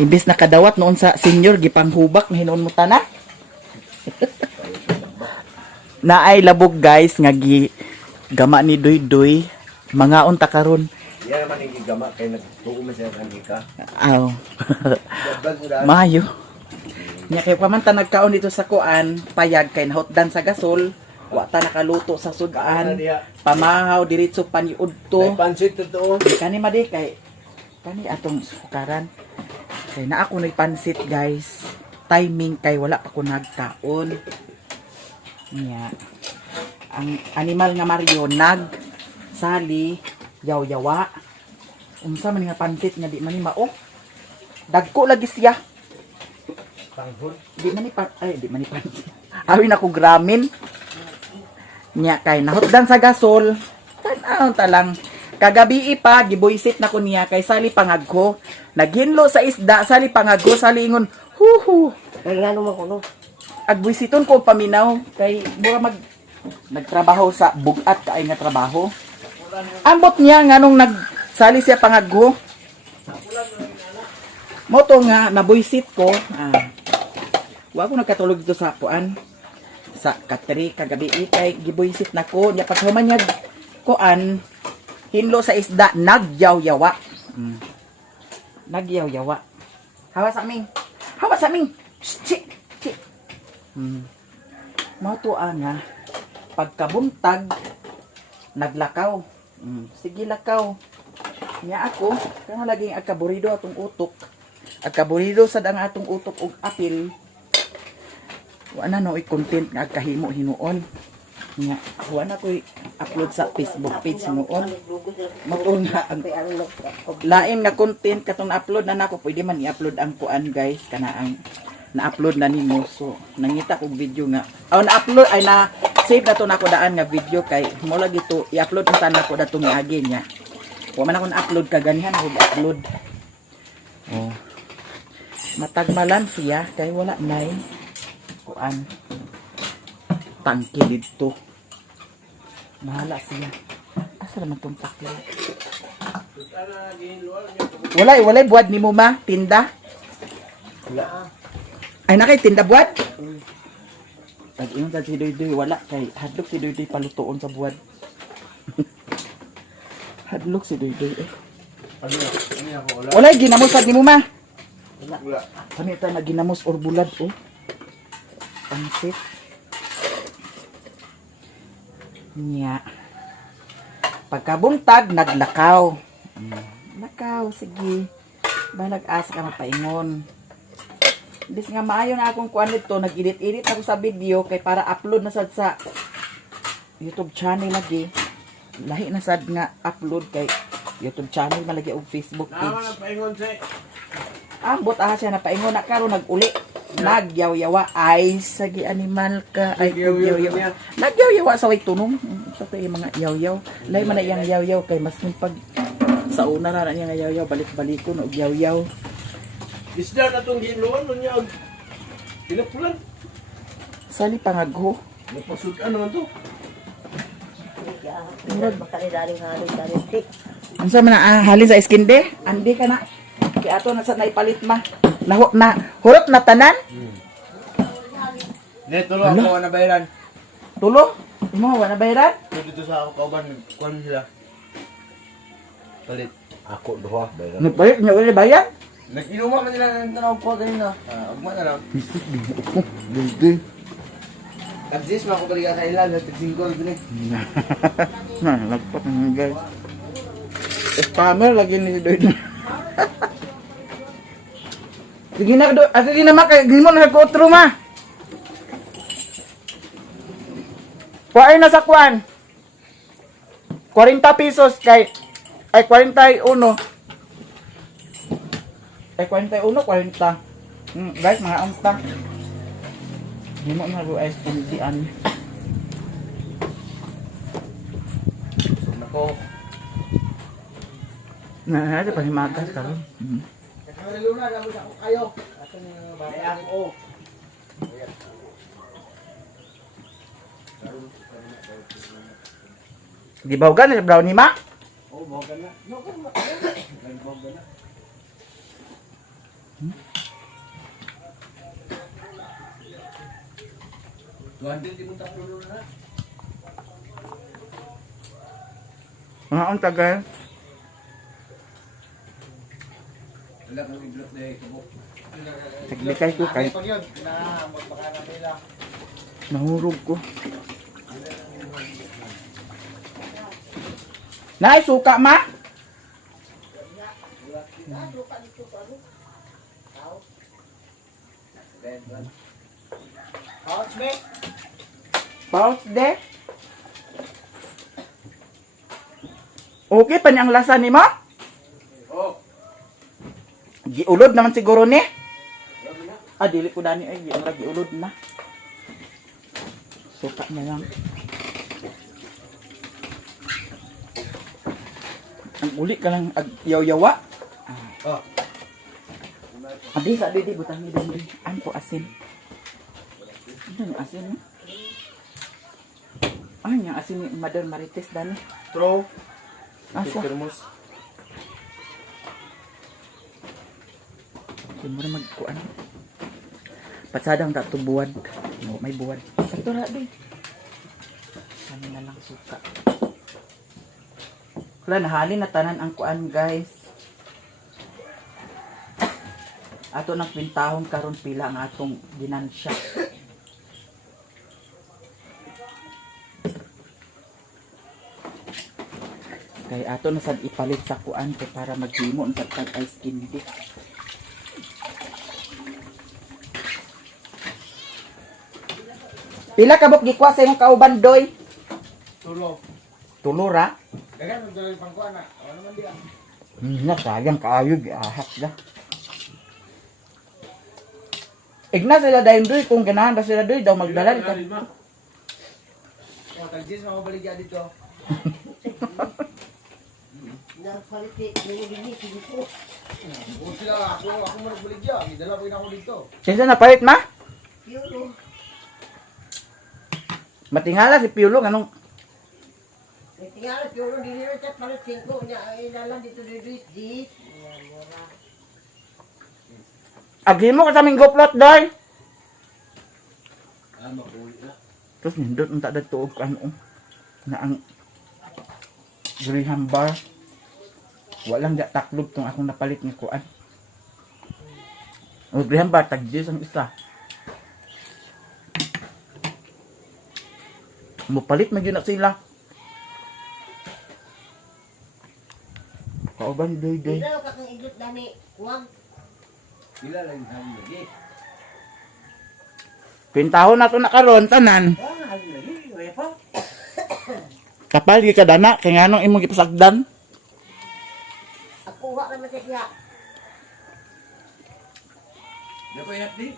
Imbis nakadawat noon sa senior gipanghubak na hinuon mo tanan. Na ay labog guys nga gama ni Doy mga unta karon. Yan naman yung gigama kay nagtuo man siya kanika. Aw. Mayo. Nya kay pamanta nagkaon dito sa kuan, payag kay nahotdan sa gasol, wa ta nakaluto sa sudan, pamahaw diretso paniudto. Pansit totoo. Kani madi kay kani atong sukaran. Kay na ako nay pansit guys. Timing kay wala pa ko nagkaon. Nya. Ang animal nga Mario nag sali yaw-yawa. Unsa man nga pansit nga di man ni mao. Dagko lagi siya. Panghod. Di man ni pansit. Awin ako gramin. Nya kay nahotdan sa gasol. Tan-aw ta lang. Kagabi pa giboysit na ko niya kay sali pangagko. Naghinlo sa isda sali pangagko sali ingon. Huhu. Nagano man ko no. Agbuisiton ko paminaw kay mura nagtrabaho sa bugat kaay nga trabaho. Ambot niya nganong nagsali siya pangagho. Moto nga nabuisit ko. Wa ko nagkatulog dito sa kuan sa katri kagabi kay gibuisit nako nya paghuman niya kuan hinlo sa isda nagyaw-yawa. Nagyaw-yawa. Hawa sa aming. Hawa sa aming. Chi. Moto nga pagkabuntag naglakaw. Sige lakaw. Nya ako kaya laging agkaburido atong utok. Agkaburido sad ang atong utok og apil. Wa na no i-content nga agkahimo hinuon. Nya wa na koy upload sa Facebook page hinuon. Moto nga ang lain nga content katong na-upload na nako pwede man i-upload ang kuan guys kana ang na-upload na nimo. So nangita kog video nga na-upload ay na save na to nako daan nga video kay mo lagi to i-upload unta nako dato miagi niya. Wa man ako na-upload kaganihan ako i-upload. Oh. Matagmalan siya kay wala nay kuan tangke dito. Mahala siya. Asa naman tong taklo? Walay buwad nimo ma tinda. Ay nakay tinda buwad? Pag-ingon sa si Doy wala kay hadlok si Doy palutuon sa buwad. Hadlok si Doy eh. Walay ginamos sad nimo ma. Wala. Kani ta na ginamos or bulad oh. Pansit. Nya. Pagkabuntag naglakaw. Lakaw sige. Balag asa ka mapaingon. Bis nga maayo na akong kuan nito, nag-edit ako sa video kay para upload na sad sa YouTube channel lagi. Lahi na sad nga upload kay YouTube channel malagi og Facebook page. Naman napaingon si. Ambot siya napaingon na karon nag-uli. Nagyaw-yawa ay sagi animal ka ay yaw-yaw. Nagyaw-yawa sa way tunong. Sa tay mga yaw-yaw. Lahi man na iyang yaw-yaw kay mas pag sa una ra niya nga yaw-yaw balik-balikon og yaw-yaw. Isda na itong ginuan nun niya. Pinapulan. Sali pangagho. Napasudan naman to. Makalidaling halong daling. Unsa man na halin sa iskinde? Andi ka na. Kay ato na sa naipalit ma. Na hurot na tanan. Dito lang ako na bayaran. Tulo? Imo wa na bayaran? Dito sa ako kauban kuan sila. Palit. Ako duha bayaran. Nagbayad nya wala bayad? Nag-inuma man nila ng tanaw ko kanina. Ugma na lang. Dili. Exist man ko balikan sa ilan at tingkol gini. Na lagpat ng guys. Spammer lagi ni Doy. Sige na do, sige na makay gimo na ko otro ma. Kuha na sa kwan. 40 pesos kay ay 41. Ay 41, 40. Guys, mga unta. Himo na ro ay pundian. Nako. Na ada pa himagas karon. Nakaluna na ako kayo. Ato ni bayan ko. Gibawgan na brownie ma? Oh, bawagan na. No, kan. Bawagan na. Tuhan din, di mo tapulo na. Mga ang tagal. Wala kang iblot na ikabok. Nagbikay ko kay Pag yun, na magpakanan nila. nahurog ko. Nay, suka ma? Ouch, mate! Pouch de. Okay pa niyang lasa ni mo? Oh! Giulod naman siguro ni. Ah, dili ko dani ay giulod na. Suka na lang. Ang uli ka lang yaw-yawa. Oh! Adi sa di butang ni dali. An po asin. Ano yung asin? Ah, yung asin ni Mother Marites dani. Throw! Asa? Termos. Hindi mo na magkuan. Patsadang tak buwan. No, may buwan. Ito na di. Kami na lang suka. Wala, nahalin na tanan ang kuan guys. Ato ng pintahon karon pila ang atong ginansya. Kay ato na sad ipalit sa kuan ko para maghimo sa tag ice candy. Pila ka bok gikwa sa imong kauban doy? Tulo. Tulura? Dagan, magdala yung pangkuhan na. Ano naman diyan? Na sayang kaayo giahak da. Igna sila dayon doy kung ganahan ba sila doy daw magdala ka. Oh, tag-jis, makabaligyan dito. Nagpalit nilibigay sige ko. Huwag sila, ako mo nagbaligyan. Idala ko ako dito. Sinsa na palit ma? Piolo. Matingala si Piolo anong Tingala piolo dili na chat palit 5 niya ilalan dito di. Mura. aghimo ka sa aming goplot doy. Ah, makuli na. Terus nindot unta dagtuog ano na ang Graham bar. Walang da taklog tong akong napalit nga kuan. O Graham bar tag-10 ang isa. Mupalit man yun na sila. Kauban doy. Dila ka kang iglot dani kuwag. Sila lang yung lagi. Pintahon na to na karon tanan. Ah, lagi. Wala pa. Kapal gi kadana kay nganong imong gipasagdan. Ako wa naman siya. Di ko yat di.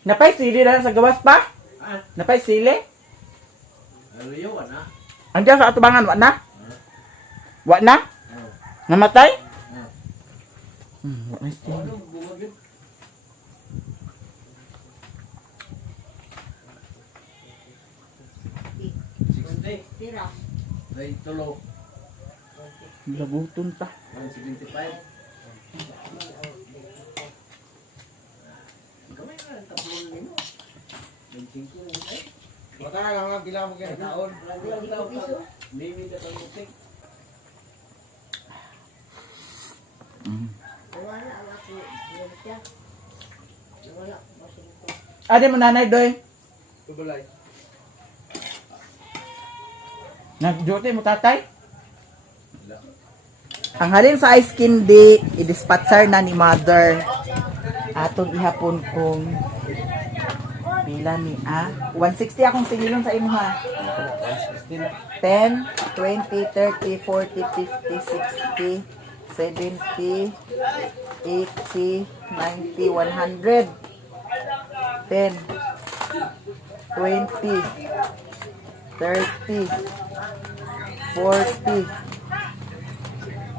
Napay sili na sa gawas pa? Ah, Napay sili? ano yun, na? Andiyan sa atubangan wa na? Wa na? Oh. Namatay? Ah. Wa na sili. Ano, bumagin? Tira. Ay, tulo. Labuton ta. 175. Kamay na, tapos mo. 25 na ito. Baka lang lang, pila mo kaya taon. Piso. Maybe na pang mutik. Wala ang ako. Yan siya. Wala. Masig ko. Ade mo nanay doy. Tubalay. Nagjote mo tatay? Ang halin sa ice candy, i-dispatcher na ni mother. Atong ihapon kong pila ni 160 akong tingilon sa imo ha. 10, 20, 30, 40, 50, 60, 70, 80, 90, 100. 10, 20, 30, 40,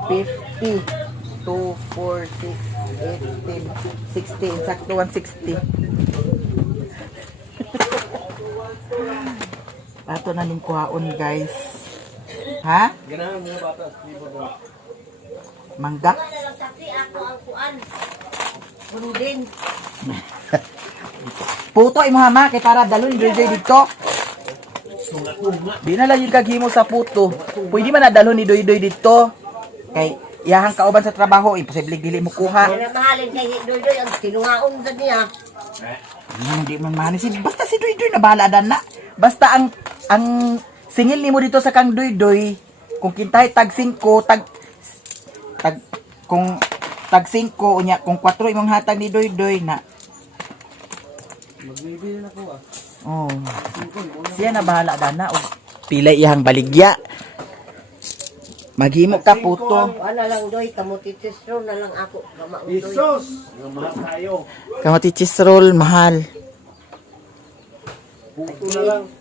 50, 2, 4, 6, 18, 16, sakto 160. Ato na ning kuhaon guys. Ha? Ganahan mga bata. Libo na. Mangga. Wala na lang saksi ako ang kuan. Burudin. Puto imo hama kay para dalon diri dito. Di na lang yung kaghimo sa puto. Pwede man na dalon ni Doy-Doy dito. Kay iyahang kauban sa trabaho, imposible dili mo kuha. Kaya mahalin kay Doy-Doy ang tinungaon sa niya. Hindi man mahal si basta si Doy-Doy na bahala dan na. Basta ang singil nimo dito sa kang Doy-Doy, kung kintay tag 5, kung tag 5 unya, kung 4 imong hatag ni Doy-Doy na. Magbibili na ko ah. Oh. Siya na bahala dan na og pila iyang baligya. Maghimo ka puto. Ano lang Doy, kamutitistro na lang ako. Gama Doy. Isos! Ang mahal tayo. Kamatichis roll mahal.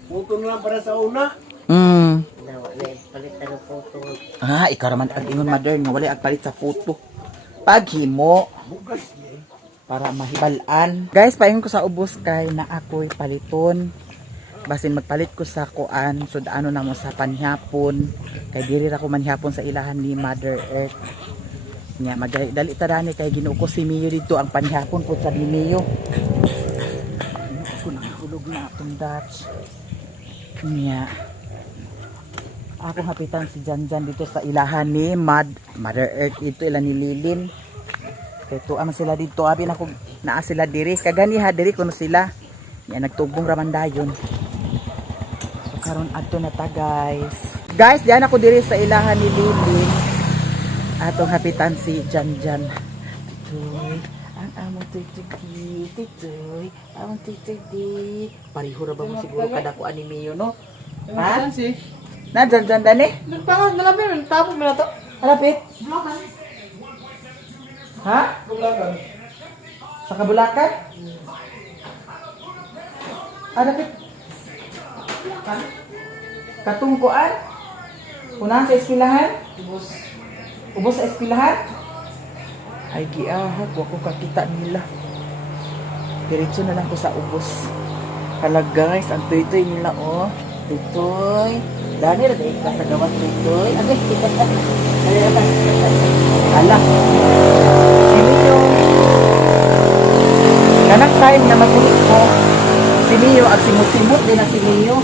Puto na lang para sa una. Nawa na palitan ng photo. Ikaw raman ang ingon mother nga wala agpalit sa puto. Paghimo Bugas para mahibalan. Guys, paingon ko sa ubos kay na ako'y paliton. Basin magpalit ko sa kuan, sudano na mo sa panhapon. Kay diri ra ko manhapon sa ilahan ni Mother Earth. Nya magdali tadani kay Ginoo ko si Mio dito ang panhapon pud sa Mio. Ako nahulog na atong Dutch. Nya ako hapitan si Janjan dito sa ilahan ni Mother Earth. Ito ilan ni Lilin. Ito aman sila dito. Abi na ko naa sila diri. Kagani ha diri kuno sila. Yan nagtubong raman dayon. So karon adto na ta guys. Guys, diyan ako diri sa ilahan ni Lilin. Atong hapitan si Janjan. Titoy, ang among titoy, titoy, among titoy. Pariho ra ba mo siguro kada ko anime no? Ha? Na Janjan dani? Nagpangas, malapit. Tapos mo na to. Malapit. Ha? Bulagan. Sa Kabulakan? Malapit. Katungkuan? Unang sa eskwelahan? Ubos sa eskwelahan? Ay giahag, wako kakita nila. Diretso na lang ko sa ubos. Hala guys, ang toy-toy nila oh. Toy-toy. Dani ra dai ka sa gawas toy-toy. Ate. Hala. Sino yung kanang time na magulit ko? Si Mio, ang simut-simut din na si Mio.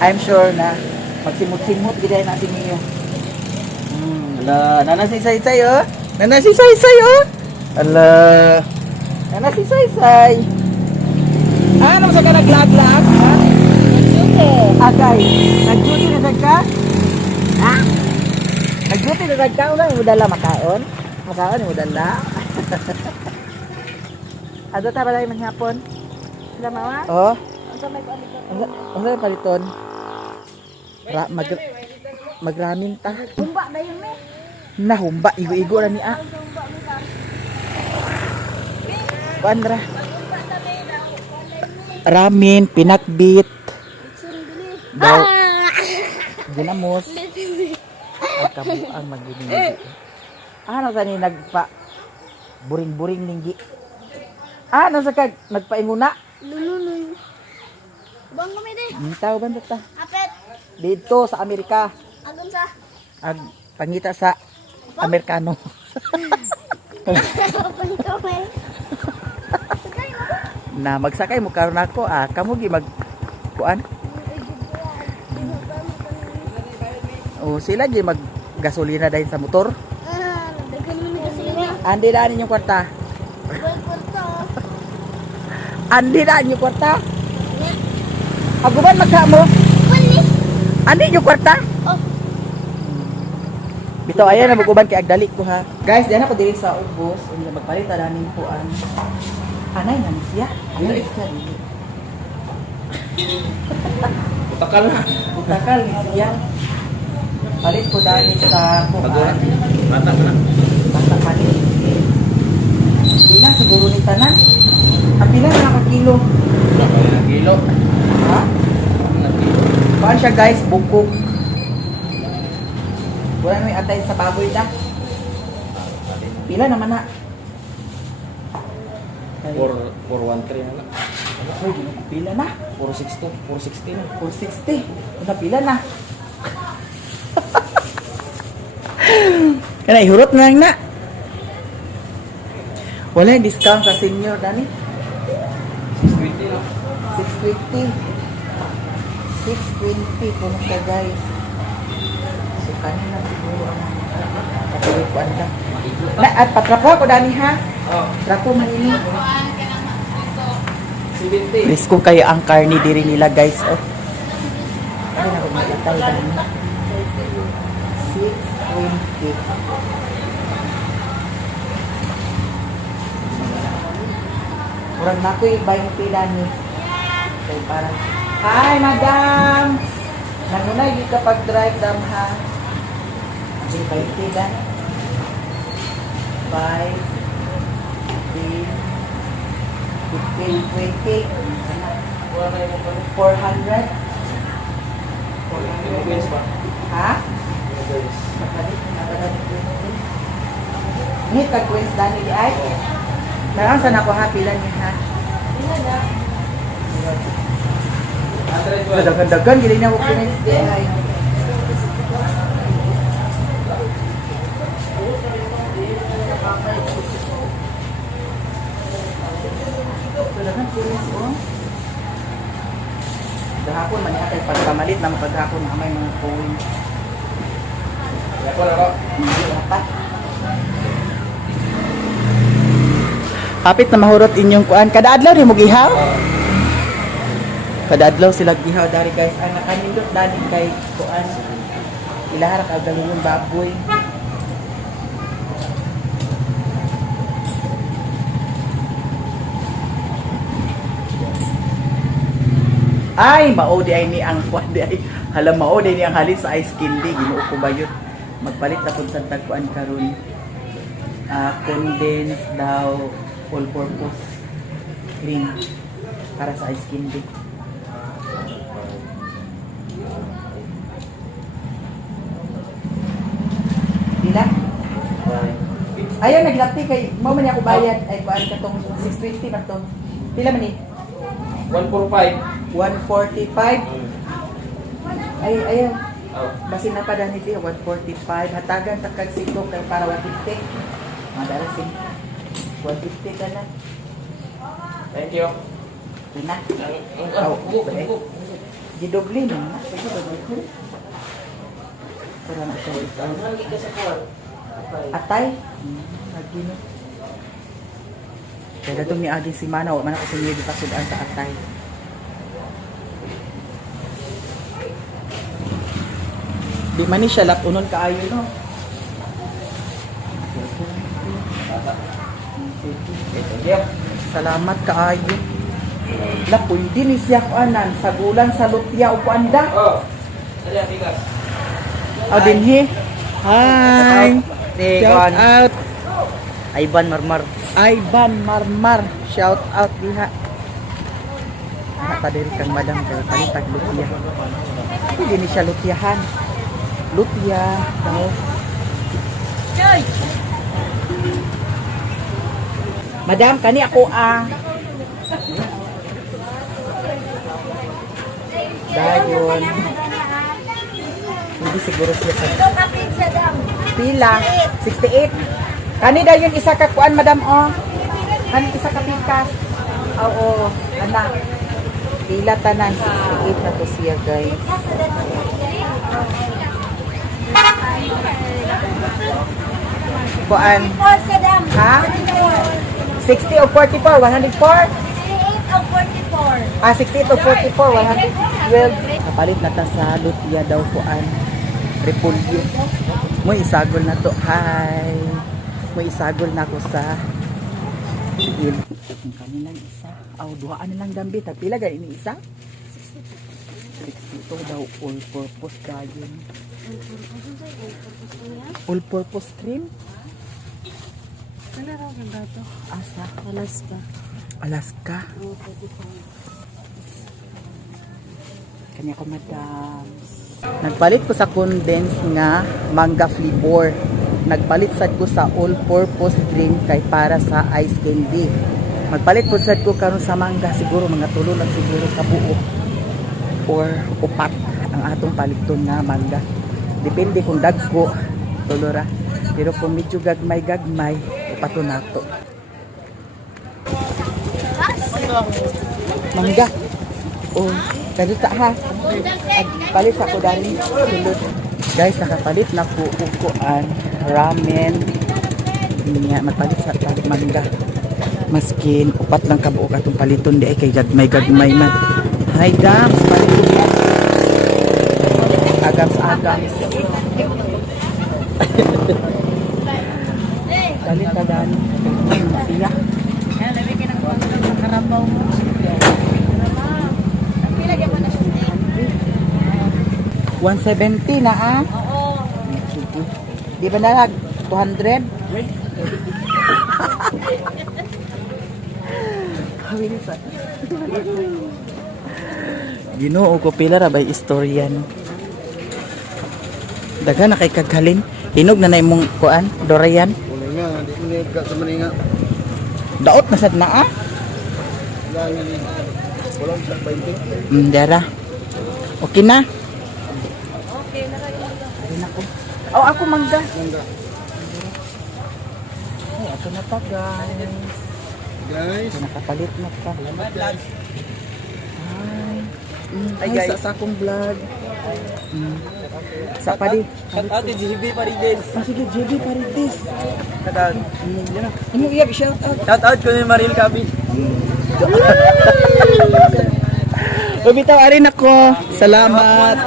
I'm sure na magsimut-simut din na si Mio. Ala, nanasisay-say oh. Nanasisay-say oh. Ala. Nanasisay-say. Ano sa ka naglag-lag? Ha? Agay. Nag-duty na sa ka? Ha? Nag-duty na sa ka? Unang mudala makaon? Makaon yung mudala. Ado ta balay manghapon? Sila mawa? Oh. Unsa may kuan dito? Ano yung paliton? Magramin ta. Humba dayon me. Nahumba, igo-igo na ni A. Kuandra. Ramin, pinakbit. Daw. Ginamos. Ang kabuang magginindi. Ano sa ni nagpa buring-buring ninggi? Ano sa kag nagpainguna? Lululoy. Bang kami di. Tao ba ta? Apet. Dito sa Amerika. Agam sa. Ag pangita sa Amerikano. Pang kami. Na magsakay mo karon ako kamo gi mag kuan. Sila gi mag gasolina dahil sa motor. Dagan mo na gasolina. Andi na ninyong kwarta. Well, kurto. Andi na ninyong kwarta. Aguban magka mo. Wali. Andi ninyong kwarta. Oh. Bitaw ayan na maguban kay agdali ko ha. Guys, diyan ako diri sa ubos. Unya magpalit ta danin kuan. Anay na siya. Ano siya dili. Utakal na. Utakal ni siya. Palit ko dani sa kuan. Mata ka na. Basta palit. Pila siguro ni tanan. Ang pila na ka kilo. Kilo. Ha? Kuan siya guys, bukok. Wala may atay sa baboy da. Pila naman na. 413 na lang. Uy, pila na. 460. 460 na. 460. Una pila na. Kana ihurot na lang na. Wala yung discount sa senior, Dani. 620 na. 620. 620 po na siya, guys. So, kanina siguro ang kapag ko anda. Na, at patrapo ako, Dani, ha? Oh, Trapo manini. 70. Presko kayo ang karni diri nila, guys. Oh. Ano na ba malatay, Dani? 620. Murag na ko yung bayo kay Dani. Okay, parang, hi, madam! Nangunay, di ka pag-drive, dam, ha? Okay, bayo kay Dani. 5, 10, 15, 20. Wala na yung mga 400. yung queens ba? Ha? Yung queens. Ni ka-queens, Dani, di ay? Marang saan ako, ha? Pila niya, ha? 112. Dagan-dagan, gili na ako queens, di ay. Dagan queens, oh. Gahapon, manihatay pagkamalit ng paghapon na may mga queens. Kaya ko na ko. Hindi, dapat. Kapit na mahurot inyong kuan. Kada adlaw rin mo gihaw? Kada adlaw sila gihaw dari guys. Ang nakanindot dani kay kuan. Ilahara ka galungon baboy. Ay, mao di ay ni ang kuan di ay. Hala mao di ni ang halin sa ice candy. Ginoo ko ba yun? Magpalit na pud sa tagkuan karon. Condensed daw all-purpose cream para sa ice candy. Dila? Ayaw, naglapti kay mo man ako bayad ay kuan katong 620 man to. Pila man ni? 145. 145. Ay, ayaw. Oh. Basin na pa dani di 145. Hatagan takag sito kay para 150. Madara sing 150 ka na. Thank you. Ina. Oh, Gidoble na. Sige, doble ko. Para na siya. Lagi ka sa kuwan. Atay. Lagi no. Kaya itong niaging si Mana, wala man ako sinyo di pasudan sa atay. Di man ni siya lapunon kaayo, no? Thank you. Salamat kaayo. Lapoy din ni siya kuanan sa gulan sa lutya o kuanda. Oh. Dali ang bigas. O dinhi. Hi. Shout Shout out. Ivan Marmar. Ivan Marmar. Shout out diha. Nakadiri kang madam kay palitag lutya. Hindi ni siya lutyahan. Lutya daw. Madam, kani ako dayon. Hindi siguro siya sa Ito kapit sa dam. pila. 68. Kani daw yun isa ka kuan, madam, oh. Kani isa ka pikas. Oo, anak. Pila tanan, 68 na to siya, guys. Kuan. 4 sa dam. Ha? 60 o 44, 104? 68 of 44. 68 o 44, 112. Kapalit na ta sa lutya daw kuan. Repolyo. Mo isagol na to. Hi. Mo isagol na ko sa il. Ang kanilang isa. Aw, duhaan na lang gambi. Pila gani ni isa? 62 daw all-purpose gayon. All-purpose cream? Ano raw ganda to? Asa? Alaska. Alaska. Oh, 45. Kanya ko madam. Nagpalit ko sa condensed nga manga flavor. Nagpalit sad ko sa all-purpose cream kay para sa ice candy. Magpalit po sad ko karon sa mangga siguro mga tulo lang siguro ka buo or upat ang atong paliton nga mangga. Depende kung dagko tulo ra. Pero kung medyo gagmay upaton nato. Mangga. Oh, kadto ha. Palit ako dali. Sulod. Guys, nakapalit na po ukoan, ramen. Niya magpalit sa palit mangga. Maskin upat lang kabuo katong paliton di ay kay gagmay man. Hi dams, palit upat. Agams. Palit ka dani. Siya. 170 na ah. Oo. Di ba na 200? Ginoo ko pila ra bay istoryan. Daga na kay kaghalin. Hinog na na imong kuan, dorayan. Wala nga, di mo niya ka sa maninga. Daot na sad na ah. Wala nga ni. Wala sa 20. Dara. Okay na. Okay, nakailan. Ay nako. Oh, ako mangga. Mangga. Oh, ako na pa guys. Guys, Nakapalit na pa. salamat. Ay guys, sa akong vlog. Sa pa di. Shout out to JB Parides. Ah, sige, JB Parides. Shout out. Yan na. Imo iya shout out. Shout out ko ni Maril Cabi. Bumitaw arin ako. Salamat.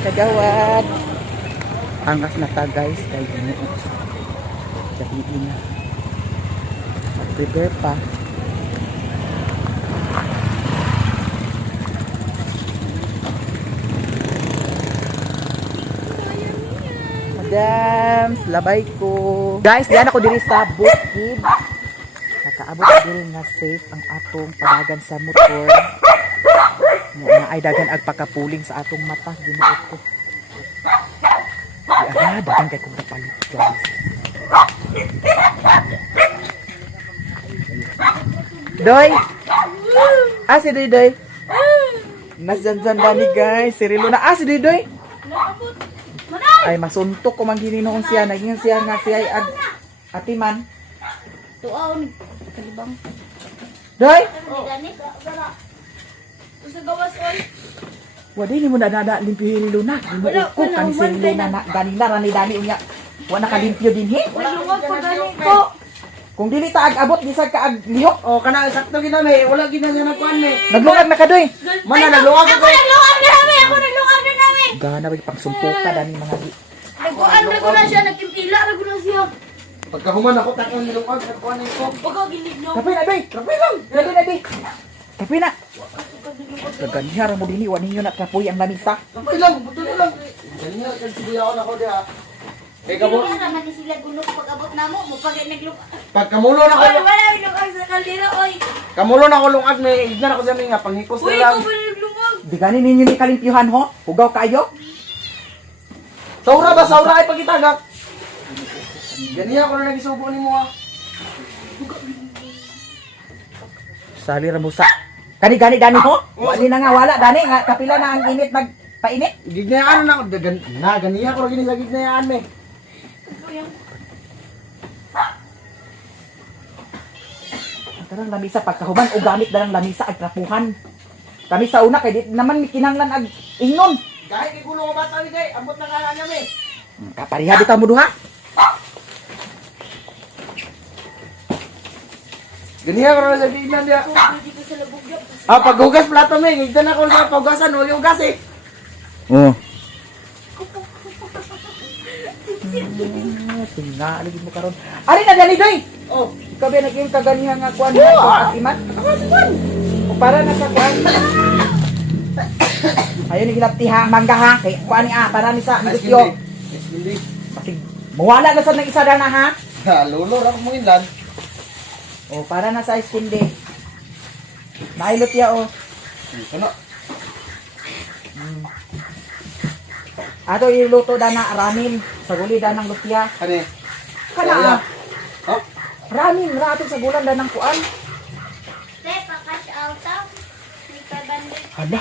Kagawad. Angkas na ta guys kay Ginoo. Dahiin na. Prepare pa. Madams, labay ko. Guys, diyan ako diri sa bukid. Nakaabot diri nga safe ang atong padagan sa motor. Na ay dagan agpakapuling sa atong mata Ginoo ko. Di dagan kay kung kapalit guys. Doy! Ah, si Doy Doy. Nasdyan dani guys. Si Rilo na. Ah, si Doy Doy. Ay, masuntok ko man gini noon siya. Naging siya nga siya ay atiman. Tuaw ni kalibang. Doy! Gani ka bara. Sa gawas oy. Wadi ni mo na limpyo Rilo na. Wala, Ko wala, kani si Rilo na ganina rani dani unya. Wala ka limpyo din he. Naglungag pa gani ko. Kung dili ta abot bisag ka lihok. Oh, kana sakto gina may wala gina nga nagkuan ni. Naglungag na ka Doy. Man na nagluwag Ako naglungag na namin. Ako naglungag na namin. Gana ba pangsumpuka dani mga di. Nagkuan na ko na siya. Nagkimpila na ko na siya. Pagkahuman ako takon niluwag nagkuan ni ko. Pagka giligno. Kapay na Doy. Kapay lang. Kapay na Doy. Kapay na. Kaganihara mo din iwan ninyo na kapoy ang lamisa. Kapay lang, buto lang. Ganyan kan sibuyaon ako dia. Kay kamo Kaya naman ni sila gunok pag-abot na mo. Mupagay naglungag. pagkamulo na Oy, ako. wala naglungag sa kaldera oy. Kamulo na ako lungag may ignan ako sa mga panghipos Uy, na lang. ikaw ba naglungag? Di gani ninyo ni kalimpyuhan ho? Hugaw kayo? Saura ba saura ay pagitagak. Ganyan ako na nagisubo nimo ah. Sali ra mo sa. Kani dani ho? Wali na nga wala dani nga kapila na ang init magpainit. Gignayaan na ako na ganiya ko gini sa gignayaan me. Karang lamisa pagkahuman o gamit dalang lamisa ag trapuhan. Kami sa una kay di naman kinanglan ag ingnon. Kahit kay gulo nga bata ni kay ambot na kana niya me. Kapariha bitaw mo duha. Ganiya ko na sa tignan dia. Dito sa labugyap. Ah, paghugas plato me, igdan ako sa paghugasan, wala yung gas eh. Oh. Tingaligid mo karon. Ari na gani doy. Oh, Ikaw ba naging kaganihan nga kuan at iman? O para na sa kuan. Ayun ni ginaptiha mangga ha kay kuan ni para ni sa negosyo. Hindi. Basig mawala na sa nang isa na ha. Ha, lolo ra mo inlan. O para na sa istindi. Nailot ya o. Ano? Ato iluto da na ramen sa guli da ng lutya. Kani? Kana Oh, Ramin, natin sa gulang danang kuan. Te, pa-cash out ang. May 500. Hala.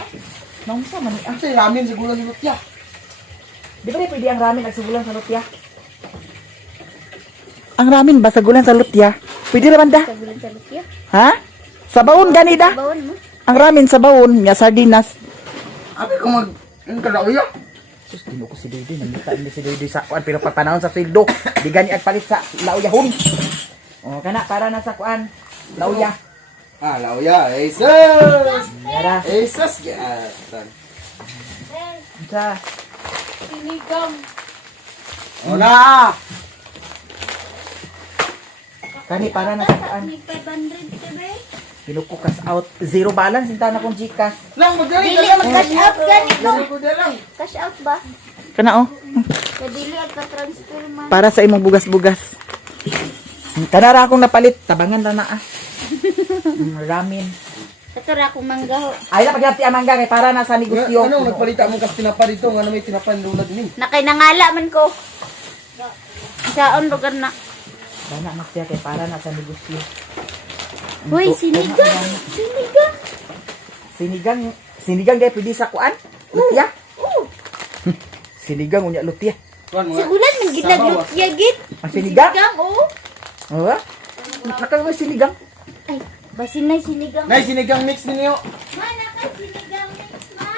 Naunsa man ni ah. Kasi ramen siguro ni Lutya. Di ba pwede ang ramin at sagulan sa lutya? Ang ramin ba sagulan sa lutya? Pwede naman da. Sa bulan sa Lucia. Ha? Sa baon gani da. Bawon mo. Ang ramin sa baon, nga sardinas. Abi ko mag... Ang kalauya. Sus, tino ko si Doydoy. Namita niya si Doydoy sa kuan. Pero pagpanahon sa sildo, di gani agpalit sa lauyahon. O, kana, para na sa kuan. Lauya. Ah, lauya. Jesus! Yara. Jesus! Gatan. Eh, Sa, sinigang. O na! kani, para na sa kuan. May 500 te be. Kinuko kas out. Zero balance. Sinta na kong Gcash. Lang, magdali Dili mag-cash out gani ko. Dali ko lang. Cash out ba? Kana, oh. Kadili at ka-transfer man. Para sa imong bugas-bugas. Kanara akong napalit. Tabangan na na ah. Ramin. Ito ra akong manggaho. Ay na paghapti ang mangga kay para na sa negosyo. Ano, nagpalita mo kas tinapa dito. Ano may tinapa ng lulad ni? Nakay nangala man ko. Saon lugar na. Bana na siya kay para na sa negosyo. Hoy, sinigang. Sinigang. Sinigang gay pwede sa kuan? Lutya? Sinigang unya lutya. Kuan mga... Sigulan man gid naglutya gid. Ang sinigang? Oh. Oh. Nakakaway sinigang. Ay, basin na sinigang. Nay, sinigang mix ninyo. Ma, nakay sinigang mix ma.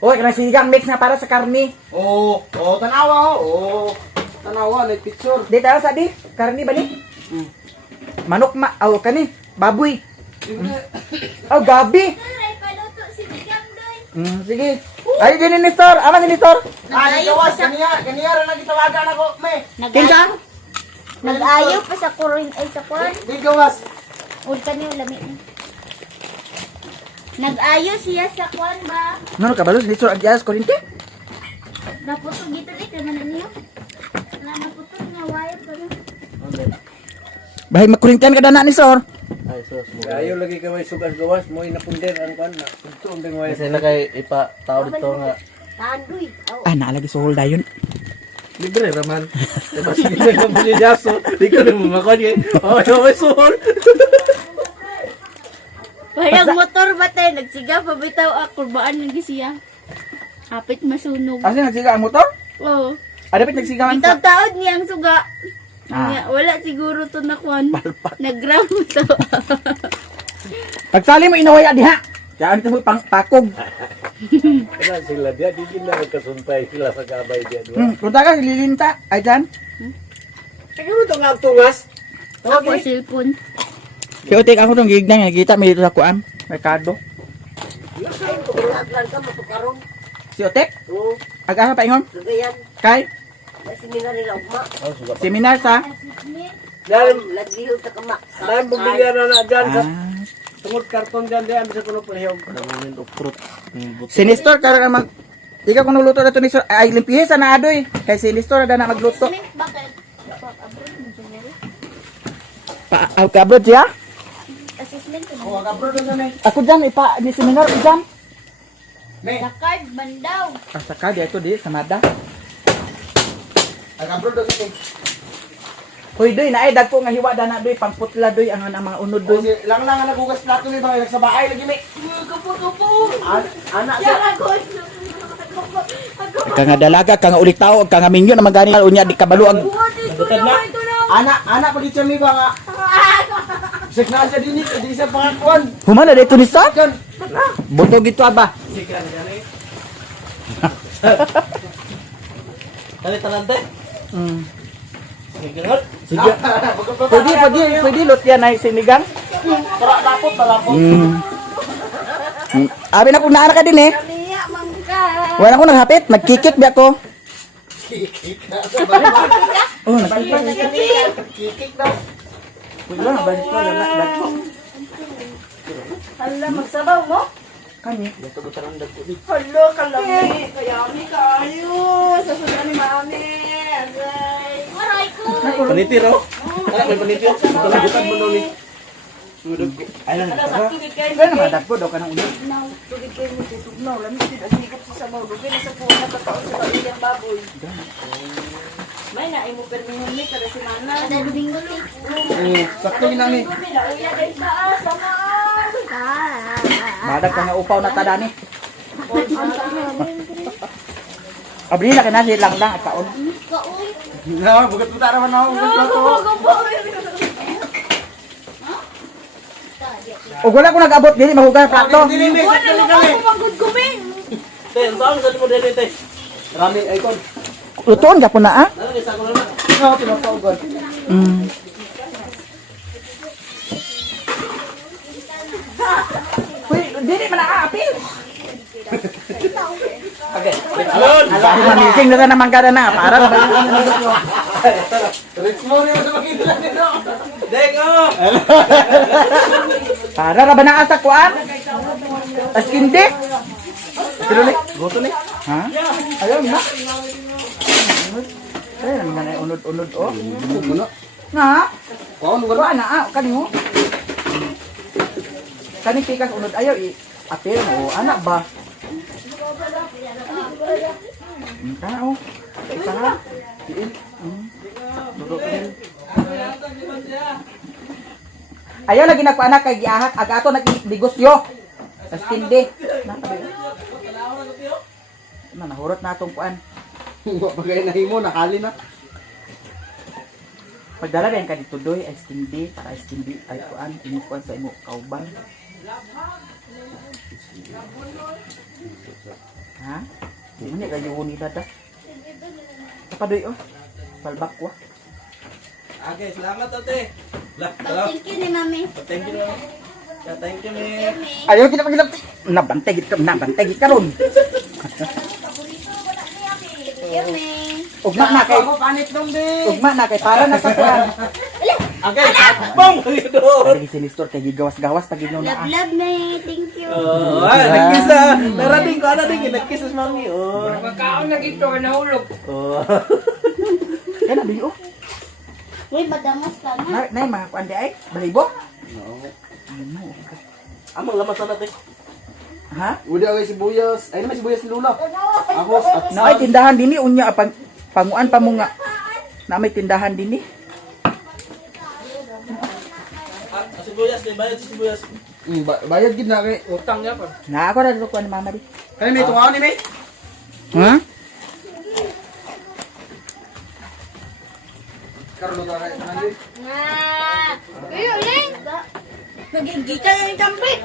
Oy, kana sinigang mix na para sa karni. Oo. Oo, tanawa. Oo. Tanawa, may picture. Di tayo sa di, karni ba ni? Manok kani, baboy. Oh, gabi. Ay, paluto sinigang doy. Sige. Ay, din ni store. Ama ni store. Ah, ikawas. Kaniya rin nagitawagan ako. May. Kinsa? Nag-ayo pa sa kurin ay sa kuan. Di gawas. Ul kani lami. Nag-ayo siya sa kuan ba? Ano ka balos ni store agyas kurente? Naputol gito lik naman niyo. Wala naputol nga wire pa rin. Bahay magkurintian ka na ni store. Ayaw lagi ka may sugas gawas mo inapunder ang kan na. Ito ang bingway. Kasi na kay ipa-tao dito nga. Tandoy. Oh. Ah, naalagi sa hole dayon. Libre raman. Diba sige na ka muli jaso. Di ko na mamakon yun. Oh, may suhol. Parang motor ba tayo? Nagsiga pa bitaw ako. Baan nang siya? Kapit masunog. Asa nagsiga ang motor? Oo. Ada pa nagsigawan Bitaw sa taod niya ang suga. Ah. Wala siguro to na kuan. Nag-gram to. Pagsali mo inaway diha. Diyan mo pang pakog. Kaya sila dia, di din na nagkasuntay sila sa gabay dia. Punta ka lilinta. Ay dyan. Siguro ito nga tungas. Ako cellphone. Kaya utik ako itong gignan. Nakikita mo dito sa kuan. Merkado. Naglan ka, matukaron. Si Otek? Oo, Ag-asa pa ingon? nagayan. Kay? Kasi nila nila ugma. Seminar sa? Lagihog sa kama. Dahil bumili na na dyan sa Ah. tungod karton dyan diyan bisa ko na palihog. Namunin of fruit. Sinistor ka na mag... Ikaw kung nuluto na ito ni Sir. Ay, limpihin sa naadoy. Kay sinistor na magluto. Bakit? Abroad mo siya Kabrod siya? Assessment ko. Oo, agabro doon na Ako dyan, ni seminar ko dyan. Sa card bandaw. Sa card, ito di, sa Mada. Agabro doon na Hoy, doy, naay, dagpo nga hiwa na doy, pangputla doy, ang mga unod doy. Lang lang ang nagugas plato ni ba nagsabaay lagi may. Anak siya. Ka nga dalaga, ka nga ulik tao, ka nga minyo na magani unya di kabaluag. Anak pa dito mi ba nga. Signal siya din di sa pangakuan. Humana dito ni Sir? Kan. Boto gitu ba? Kali talante. Sige. Pwede lot yan ay sinigang. Para lapot. Abi na kung naana ka din eh. Kamiya mangka. Wala ko naghapit, nagkikik ba ako? Oh, Kikik daw. Wala, balik ko lang dagpo. Hala, magsabaw mo? Kani. Hala, kalami. Kayami kayo. Sa sunan ni mami. Agay. Aray ko. Panitiro. Anak may panitiro. Panagutan mo daw ni. Ayun. Hala, sakto gid kayo. Kaya naman dagpo daw ka ng ulit. Tugid kayo mo tutugnaw. Lamig din ang higop sa sabaw. Dugay na sa puwan na kataon sa kaliyang baboy. May na imo permihon ni kada semana. Kada domingo ni. Sakto yun namin. Uya dai taas sama. Badag ka nga upaw na tada ni. Abli na kinasi lang at kaon. Kaoy. Na, bugat mo tara man ako. Bugat mo ako. Ug wala ko nag-abot dili mahugas plato. Dili, may sakto ni kami. Magud kuming. Te, ang saan sa mo dito, te? Rami, icon. Lutuon ka po na ah. Ano isa ko na? Ikaw, tinapaugan. Uy, dili man aapil. Okay. Alon! Dahil mamising na naman ka na para na Rich mo niyo sa makita nito. Deng, oh! para ra ba naa sa kuan? As hindi. Pero ni, goto ni. Ha? Ayaw na. Ay, naman na unod-unod oh. Muna. Nga. Kaon, wala. Kuan na ah, kani mo. Kani pikas unod ayaw i apil mo, anak ba? Tao. Isa ha. Diin. Ayaw lagi nagpaanak kay giahak aga ato nagdigosyo. Sa tindi. Na nahurot na atong kuan. Bagay na himo, nakali na. Pagdala din ka dito doy ay tindi para tindi ay kuan inukuan sa imo kauban. Ha? Di man kayo ni dada. Kapadoy oh. Balbak ko. Okay, salamat, ate. Thank you ni mami. Thank you. Thank you, me. Ayaw kita pagilap. Nabantay git karon. Ugma na kay Panit dong, di. ugma na kay para na sa kuan. Okay, bong! Sabi si Nestor kay gigawas-gawas pag ginaw na. Love na thank you. Oh, ay, nagkisa. Narating ko, ano din, nagkisa si mami. Oh. Magkaon na gito, nahulog. Oh. Kaya na biyo. Uy, madamas ka na. Nay mga kuan di ay balibo. Amang lamas na natin. Ha? Udi agay sibuyas. Ay naman sibuyas ni Lula. Ahos at Na ay tindahan dinhi unya pang panguan pa mo nga. Na may tindahan dinhi. Sibuyas, bayad si sibuyas. bayad gid na kay. Utang niya pa. Na ako na lukuan ni mama di. Kani may tungaon ni may. Ha? Karon do tara nandi. Uy, uling. Nagigita na yung kampit.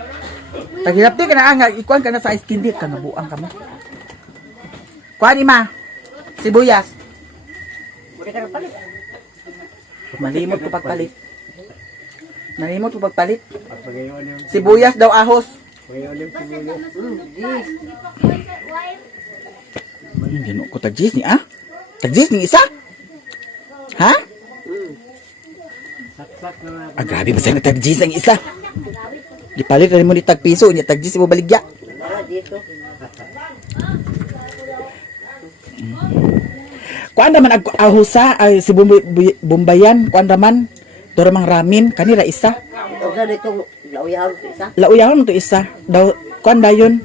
Tagilap di kana nga ikuan kana sa ice candy ka nabuang kamo. Kuan ima. Sibuyas. Malimot ko pagpalit. Malimot ko pagpalit. Sibuyas daw ahos. Gino ko tagjis ni ah. Tagjis ni isa. Ha? Ah, grabe ba sa'yo tagjis ang isa? Gipalit rin mo ni tagpiso niya tagjis mo baligya. Kuan naman ahusa ay si Bombayan, kuan naman dormang ramin kanira isa. Huwag na dito, lauyahon ito isa. Lauyahon to isa. Daw kuan dayon.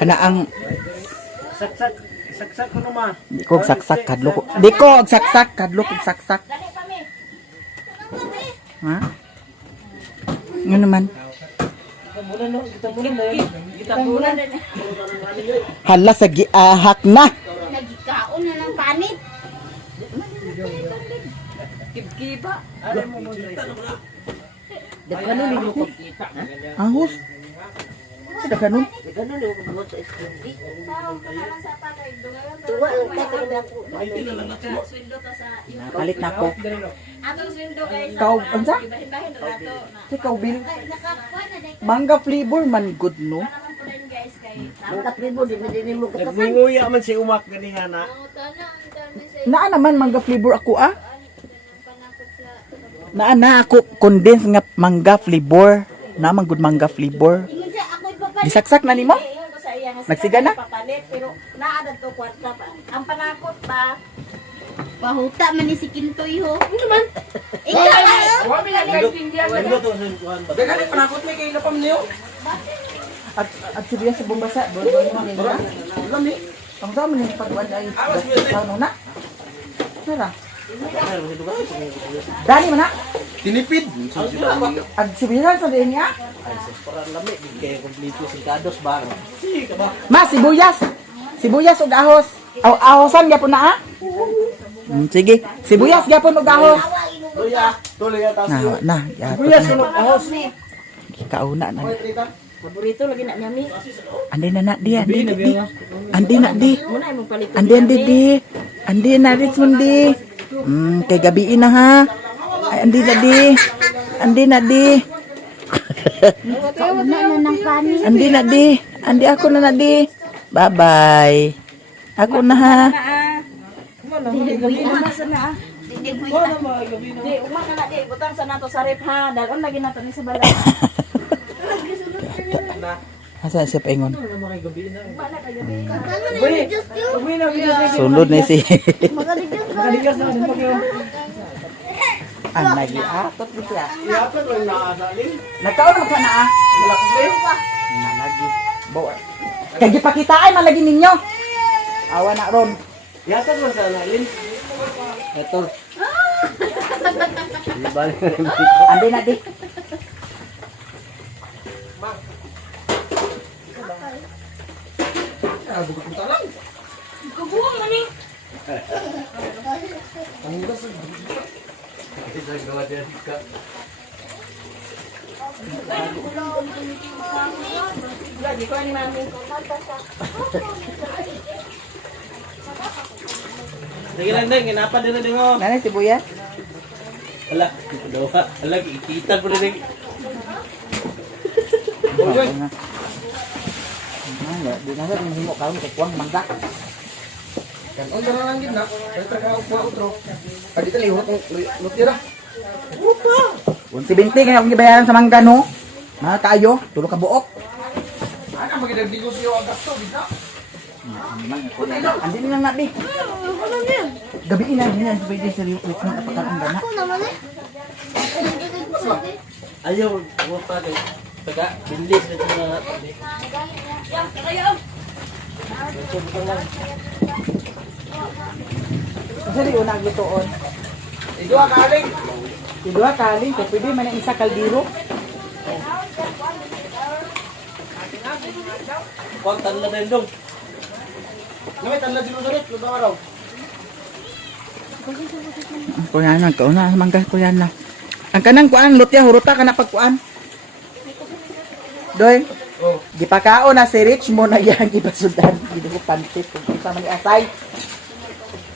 Kana ang Saksak ko naman. di ko saksak kadlo ko. Di ko saksak kadlo ko saksak. Ha? Ano naman? Hala sa giahak na. Nagikaon na ng panit. Kibkiba. Dagano ni mo pagkita. Ahos. Sa ganun. Dagano ni mo pagkita sa eskundi. Tuwa ang tayo na ako. Palit na ko. Atong sweldo guys. Ikaw, unsa? Bahin-bahin na rato. Ikaw, Bill. Nakakuha na dahil Mangga flavor man good, no? naman po rin guys kay Ang katribo, di mo katasan. Nagminguya man si umak ganihan na. Naa naman mangga flavor ako, ah. Naa na ako condense nga mangga flavor. Naman good mangga flavor. ingon siya ako ipapalit. Gisaksak na nimo? Ingon ko sa iya nga Nagsiga na? papalit pero naa na to kwarta pa. Ang panakot pa. Pahuta man ni si Kintoy ho. Ano man? Ikaw. Huwag mo nag-intindihan. Ano to sa kuhan ba? Dagani panakot may kay lapam niyo. At siya sa bumbasa. Bumbasa. Alam ni. Ang dami ni pagwan ay. Ano na? Sara. Dani man na. Tinipid. Ag sibilan sa din niya. Ay, para lami, di kaya kompleto si Kados ba? Si ka ba? Ma, sibuyas. Sibuyas ug ahos. Ahosan gyapon na ha? Sige, sibuyas gyapon ug ahos. Tuloy ya tas. Na. Kuya, sunod ahos. Kauna na. Paborito lagi na nyami. Andi na di, andi na di. Andi na di. Muna imong palito. Andi di. Andi na Richmond di. Kay gabiin na ha. Ay, andi na di. Andi na di. Kauna na ng kanin. Andi na di. Andi ako na di. Bye-bye. Ako na ha. Dili gabi na sa na. Dili gabi na. Di uma ka na di butang sa nato sa rep ha. Dalon lagi nato ni sa balay. Asa siya paingon? Bala ka gabi. Uwi na, video na. Sunod na si. Makalikas na, din pag yung... Ang nag-iatot ko siya. Iapit lang naasalin. Nagkaon naman ka na ah. Nalagi. Bawa. Kaya gipakita ay malagi ninyo. Awa na ron. Yata mo sa alin. Ito. Ibalik na rin dito. Andi na di. Isang gawa din ka. Lagi ko ni mami. Sige lang din, ginapad din na din mo. Nanay sibuyas. Ala, dawa. Ala, kita po na din. Ako na. Di na sa himo kaon kay kuwang mangga. Kanon na lang gid na. Ay trabaho ko utro. Adi tali lutira. Si Binti kaya akong gibayaran sa mangga no. Mga kayo, tulo ka buok. Ana magidag negosyo agad to bigla. Andi na na di. Gabi ina din sa pwede sa liwit mo apakan ang gana. Ayaw, huwag pa din. Taga, bilis na siya na. Kasi di una glutoon. Idua kaling. Idua kaling kay pwede man ang isa kaldero. Huwag tanla din dong. Namay tanla dilo dali, lugaw raw. Kuya na kauna mangga kuya na. Ang kanang kuan lutya huruta kana pagkuan. Doy. Oh. Gipakao na si Rich mo na yan gipasudan. Gidugo pansit kung isa man iasay.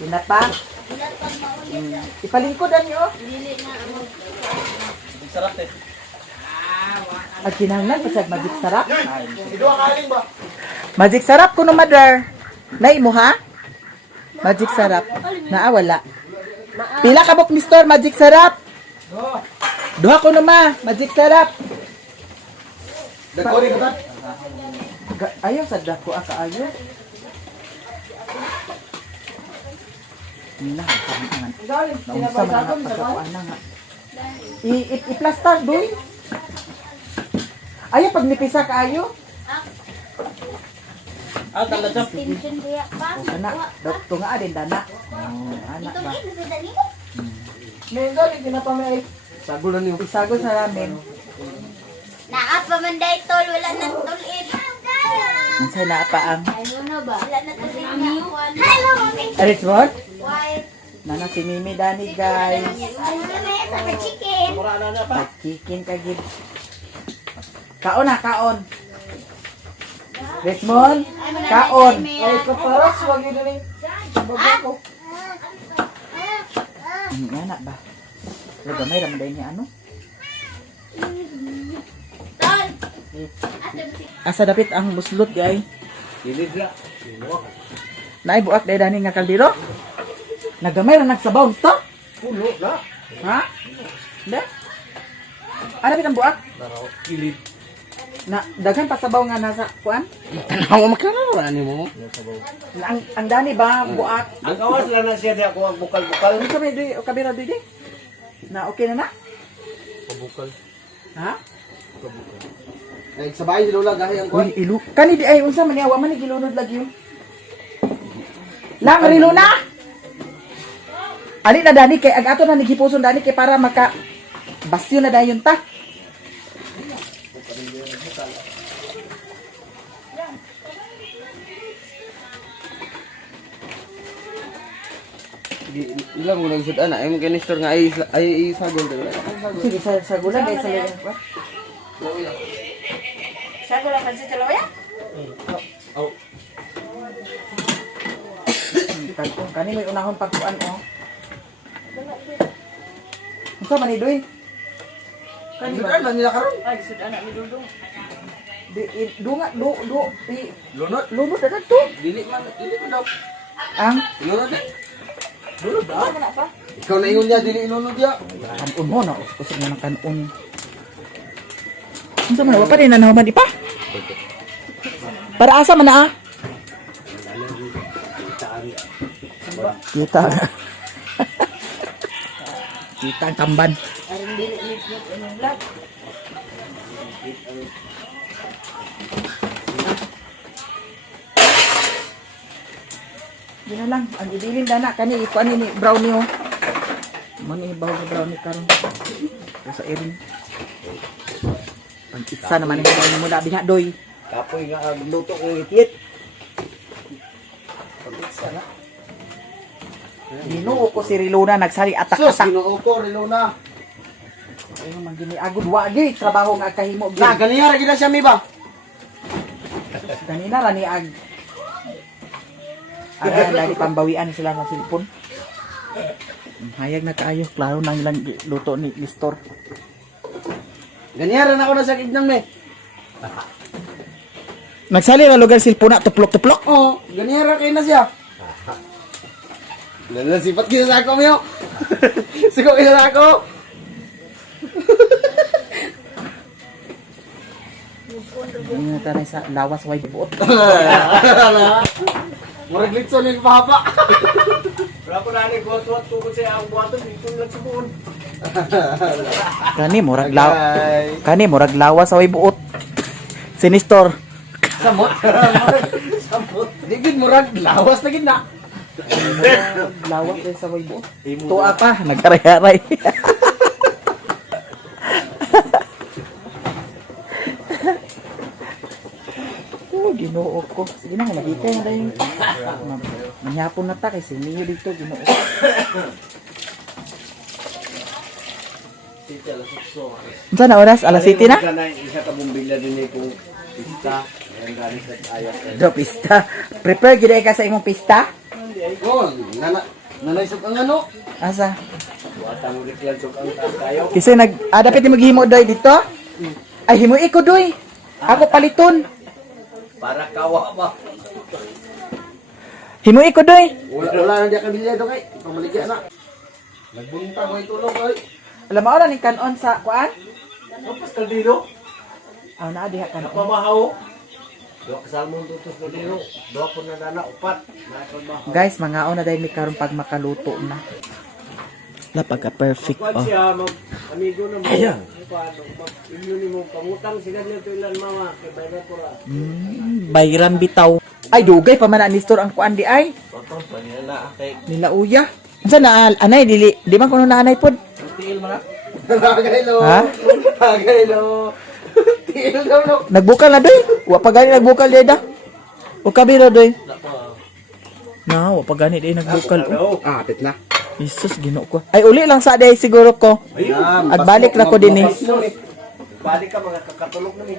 Pinapa. Ipalingkodan niyo. Sarap eh. At kinahanglan pasag magic sarap. Idua kaling ba? Magic sarap kuno mother. Nay mo ha? Magic sarap. Naawala. Pila ka bok ni store magic sarap? Duha ko ma, magic sarap. Dagori ba? Ayaw sa dako aka ayaw. Nila, sabi nga. Naunsa man nga pagkakuan na nga. I-plaster doy. Ayaw pag nipisa ka ayaw. Ah, tanla siya. Tension kaya pa. Ana, dokto nga din dana. Oh, anak ba? Nengo di pinapamay. Sagulan niyo. Isagol sa ramen. Naap pa man day tol wala nang tulit. Unsay na pa ang Ano ba? Wala na tulit niya. Hello mami. Richmond? Why? Nana si Mimi Dani guys. Sa chicken. Mura na na pa. Chicken ka gid. Kaon na, kaon. Richmond, kaon. Ay kaparas wag yun ni. Baba ko. Anak ba? Lagamay raman day niya ano? Tol. Asa dapit ang buslot gay? Kilid na. Naibuak day dani nga kaldero? Nagamay ra nagsabaw to? Pulo na. Ha? Hindi? Ano dapit ang buak? Naraw, kilid. Na daghan pa sabaw nga nasa kuan? Ako makaraw ni mo. Ang dani ba buak? Ang kawas lang na siya di ako ang bukal-bukal. Ano sa may di o kabira di? Na okay na na? Pabukal. Ha? Ay sabay si Lola gahi ang kuan. Uy, ilu. Kani di ay unsa man yawa man gilunod lagi yun. Lang rilo na. Ali na dani kay ag ato na naghipuson dani kay para maka basyo na dayon ta. Ilang mo nagsud ana, ay mo kanister nga ay sagol dito. Sige sa gulan dai sa layan. Sa ko lang sa talawaya. Kani may unahon pagkuan oh. Unsa man ni doy? Kani Sudan na nila karon. Ay, sud anak ni Dudong. Dunga Lunod. lunod na to. Dili man daw. Ang Lunod eh. Ano na pa? Ikaw na ingon niya, dili lunod ya. kanon mo na usog na ng kanon. Unsa man wa pa rin nanahuman ipa? Para asa man na ah? Kita. Kita ang tamban. Aron dili ni imong vlog. Di na lang, ang idilin dana kani ikuan ni brownie oh. Mani bawo ka brownie karon. Sa irin. Ang itsa naman ni brownie mo labi na doy. Kapoy nga luto ko itit. Ginoo ko si Rilona nagsari Sus, atak-atak. ginoo ko Rilona. Ayun man gini agud wa gyud trabaho nga kahimo gyud. Na ganiya ra gid siya mi ba? Ganina ra ni ag. Aga dali pambawian sila sa cellphone. Hayag na kaayo, klaro nang ilang luto ni Listor. Ganiya ra na ako na sakit nang me. Nagsali ra lugar cellphone na tuplok-tuplok. Oh, ganiya ra kay na siya. Sifat kita sa ako miyo. Sigo kita sa ako. Ini na tanay sa lawas way buot. Murag litso ni papa. Wala ko na ni buhat-buhat ko sa ang buhaton dito lang sa buon. Kani murag lawas way buot. Sinistor. Samot. Samot. Di gid murag lawas na gid na. Lawas din sa way buot. Tuwa pa, nagkaray-aray. Ginoo ko. Sige na, nakita na yung manyapon na ta kay siniyo dito, ginoo ko. Unsa na oras? Alas 7 na? Isa ka bumbila din kung pista. Ayan galing sa ayat. Do pista. Prepare gid ka sa imong pista? Oh, nanaisog ang ano? Asa? Buhatang ulit lang ang tayo. Kasi dapat maghimo doy dito? Ay himo ko doy. Ako paliton. Para kawa ba? Himo ko doy. Wala na diya kabilya do kay. Pamaligya na. Nagbuntang ko itulog kay. Alam mo ora ni kanon sa kuan? Tapos kaldero. Aw naa diha kanon. Pamahaw. Dua kasalmon tutos kaldero. Dua po na dana upat. Nakapamahaw. Guys, mga na dahil may karon pag makaluto na. La pagka perfect Kuan oh. siya mag amigo na mo. Ayan. Paano mag inyo ni mo pangutang sila niya to ilan mama kay bayra ko ra. Bayram bitaw. Ay dugay pa man ni store ang kuan di ay. Toto pa niya na kay Nila uya. Unsa na anay dili di man kuno na anay pod. tiil man. Tagay lo. Ha? Tagay lo. Tiil daw no. Nagbukal na doy. Wa pa gani nagbukal di da. O kabiro doy. Na, wa pa gani di nagbukal. Oh. Ah, tit na. Jesus, Ginoo ko. Ay uli lang sa day siguro ko. Ayun. At balik na ko din eh. Balik ka mga kakatulog na ni.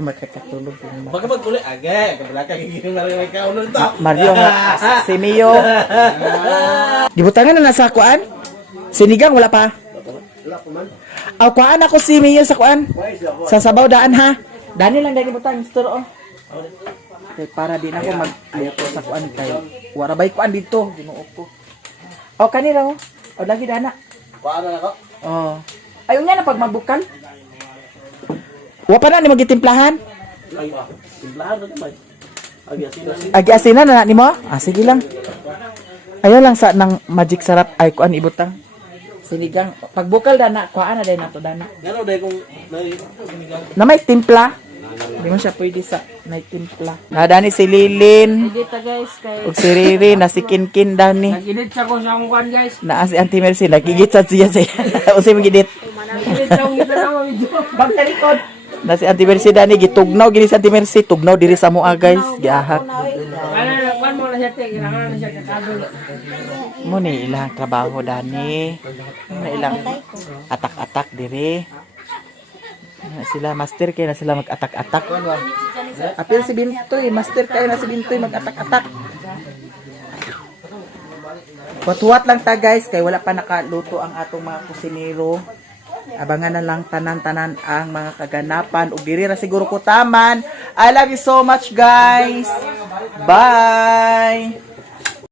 Makakatulog din ba? Baka magkuli, agay, kabala ka giginom na rin may kaunon to. Mario nga, si Mio. Gibutangan na nasa kuan? Sinigang wala pa. Wala pa man. Aw kuan ako si Mio sa kuan. Why sila ko? Sa sabaw daan ha. Dani lang dani butang store oh. Kay para di na ko magluto sa kuan kay wala bay kuan dito, Ginoo ko. O kanira oh. O lagi dana. Paano na ko? Oh. Ayun nga na pag magbukal. Wa pa na ni magitimplahan. Ay, timplahan na naman. Agi asinan na nimo? Ah sige lang. Ayo lang sa nang magic sarap ay kuan ibutang. Sinigang pagbukal dana kuan na day nato dana. Gano'n dahil kung Na may timpla. Hindi mo siya pwede sa night timpla. Nadani si Lilin. Dito guys, kay Ug si Riri na si Kinkin dani. Nag-edit sa ko sa akong kwan guys. Na si Auntie Mercy nagigitsat siya sa unsay magidit. Nag-edit sa akong gito na mga video. Bagtalikod. Na si Auntie Mercy dani gitugnaw gini si Auntie Mercy tugnaw diri sa moa guys. Giahak. Kwan mo na siya te, kailangan na siya kakadol. Mo ni ilang trabaho dani. Na ilang atak-atak diri. Na sila master kay na sila mag-atak-atak. Apil si Bintoy, master kayo na si Bintoy mag-atak-atak. Watuwat lang ta guys kay wala pa nakaluto ang atong mga kusinero. Abangan na lang tanan-tanan ang mga kaganapan ug diri ra siguro ko taman. I love you so much guys. Bye.